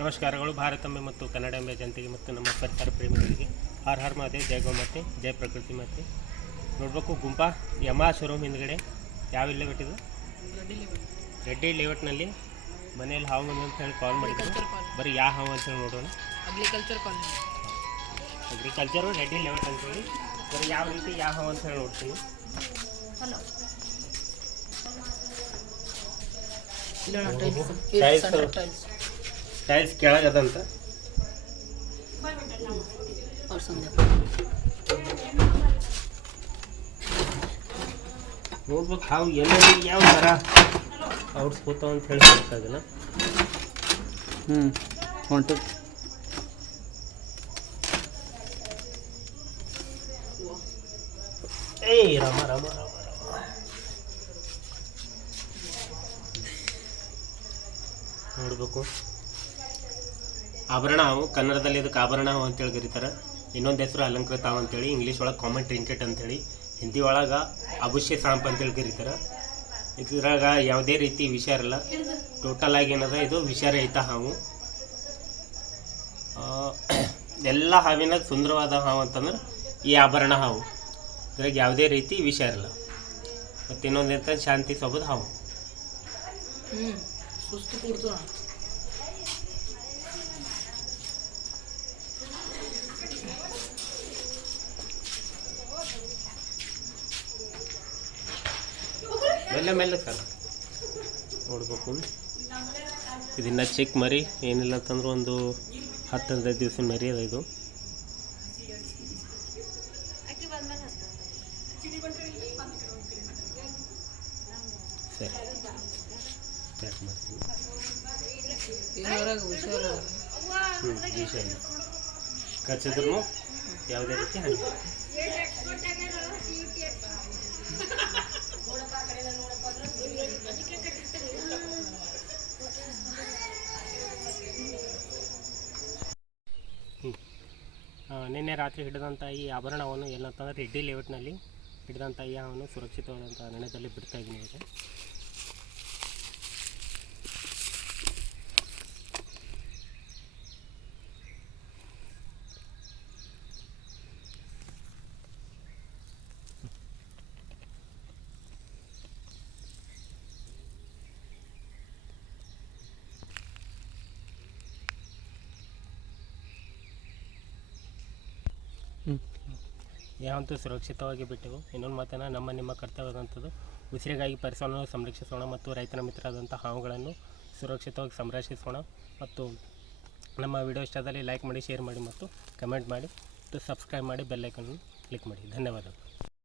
ನಮಸ್ಕಾರಗಳು. ಭಾರತಾಂಬೆ ಮತ್ತು ಕನ್ನಡಾಂಬೆ ಜನತೆಗೆ ಮತ್ತು ನಮ್ಮ ಪರಿಸರ ಪ್ರೇಮಿಗಳಿಗೆ. ಹರ್ ಹರ್ ಮಾತೆ ಜಯ ಗೋಮಾತೆ ಜಯ ಪ್ರಕೃತಿ ಮಾತೆ. ನೋಡ್ಬೇಕು ಗುಂಪ ಯಮಾ ಶೋರೂಮ್ ಹಿಂದ್ಗಡೆ ಯಾವ ಲೇಔಟ್ ಇದು? ರೆಡ್ಡಿ ಲೇಔಟ್ನಲ್ಲಿ ಮನೇಲಿ ಹಾವು ಬಂದು ಅಂತ ಹೇಳಿ ಕಾಲ್ ಮಾಡಿದ್ರು. ಬರೀ ಯಾವ ಹಾವು ಅಂತ ಹೇಳಿ ನೋಡೋಣ. ಅಗ್ರಿಕಲ್ಚರ್ ಕಾಲ್ ಅಗ್ರಿಕಲ್ಚರು ರೆಡ್ಡಿ ಲೇಔಟ್ ಅಂತೇಳಿ ಬರೀ ಯಾವ ರೀತಿ ಯಾವ ಹಾವು ಅಂತ ಹೇಳಿ ನೋಡ್ತೀನಿ. ಹಲೋ. ಟೈಲ್ಸ್ ಟೈಲ್ಸ್ ಕೆಳಗದಂತ ಅವ್ರ ಸಂಧ್ಯಾ ನೋಡ್ಬೇಕು ಹಾವು ಎಲ್ಲೆಲ್ಲಿ ಯಾವ ಥರ ಔಡ್ಸ್ಕೋತಾವ ಅಂತ ಹೇಳಿ ಹೇಳ್ತಾಯಿಲ್ಲ ಹ್ಞೂ ಹೊಂಟು ಏಯ್ ರಾಮ ರಾಮ ರಾಮ ರಾಮ ನೋಡ್ಬೇಕು ಆಭರಣ ಅವು ಕನ್ನಡದಲ್ಲಿ ಇದಕ್ಕೆ ಆಭರಣ ಹಾವು ಅಂತೇಳಿ ಕರೀತಾರೆ. ಇನ್ನೊಂದು ಹೆಸರು ಅಲಂಕೃತ ಅವು ಅಂತೇಳಿ ಇಂಗ್ಲೀಷ್ ಒಳಗೆ ಕಾಮನ್ ಟ್ರಿಂಕೆಟ್ ಅಂತೇಳಿ, ಹಿಂದಿ ಒಳಗೆ ಅಬುಷ್ಯ ಸಾಂಪ್ ಅಂತೇಳಿ ಕರೀತಾರೆ. ಇದ್ರಾಗ ಯಾವುದೇ ರೀತಿ ವಿಷ ಇರಲ್ಲ. ಟೋಟಲ್ ಆಗಿ ಏನದ? ಇದು ವಿಷರಹಿತ ಹಾವು ಎಲ್ಲ ಹಾವಿನ ಸುಂದರವಾದ ಹಾವು ಅಂತಂದ್ರೆ ಈ ಆಭರಣ ಹಾವು ಇದ್ರಾಗ ಯಾವುದೇ ರೀತಿ ವಿಷ ಇರಲ್ಲ. ಮತ್ತು ಇನ್ನೊಂದು ಶಾಂತಿ ಸೊಬದ ಹಾವು. ಮೆಲ್ಲ ಮೆಲ್ಲ ಸರ್ ನೋಡ್ಬೇಕು ಇದನ್ನ ಚಿಕ್ಕ ಮರಿ, ಏನಿಲ್ಲ ಅಂತಂದ್ರೆ ಒಂದು ಹತ್ತು ಹದಿನೈದು ದಿವಸ ಮರಿ ಅದ ಇದು. ಸರಿ. ಹ್ಞೂ ಕಚ್ಚಿದ್ರು ಯಾವುದೇ ರೀತಿ ನಿನ್ನೆ ರಾತ್ರಿ ಹಿಡಿದಂಥ ಈ ಆಭರಣವನ್ನು ಎಲ್ಲಂತಂದ್ರೆ ರೆಡ್ಡಿ ಲೇಔಟ್ನಲ್ಲಿ ಹಿಡಿದಂಥ ಈ ಅವನು ಸುರಕ್ಷಿತವಾದಂಥ ನೆಣದಲ್ಲಿ ಬಿಡ್ತಾ ಇದ್ದೀನಿ ಈಗ ಯಾವಂತೂ ಸುರಕ್ಷಿತವಾಗಿ ಬಿಟ್ಟೆವು ಇನ್ನೊಂದು ಮಾತನ್ನು ನಮ್ಮ ನಿಮ್ಮ ಕರ್ತವ್ಯದಂಥದ್ದು. ಉಸಿರಿಗಾಗಿ ಪರಿಸರವನ್ನು ಸಂರಕ್ಷಿಸೋಣ ಮತ್ತು ರೈತನ ಮಿತ್ರರಾದಂಥ ಹಾವುಗಳನ್ನು ಸುರಕ್ಷಿತವಾಗಿ ಸಂರಕ್ಷಿಸೋಣ ಮತ್ತು ನಮ್ಮ ವಿಡಿಯೋ ಇಷ್ಟದಲ್ಲಿ ಲೈಕ್ ಮಾಡಿ ಶೇರ್ ಮಾಡಿ ಮತ್ತು ಕಮೆಂಟ್ ಮಾಡಿ ಮತ್ತು ಸಬ್ಸ್ಕ್ರೈಬ್ ಮಾಡಿ ಬೆಲ್ಲೈಕನ್ನು ಕ್ಲಿಕ್ ಮಾಡಿ. ಧನ್ಯವಾದಗಳು.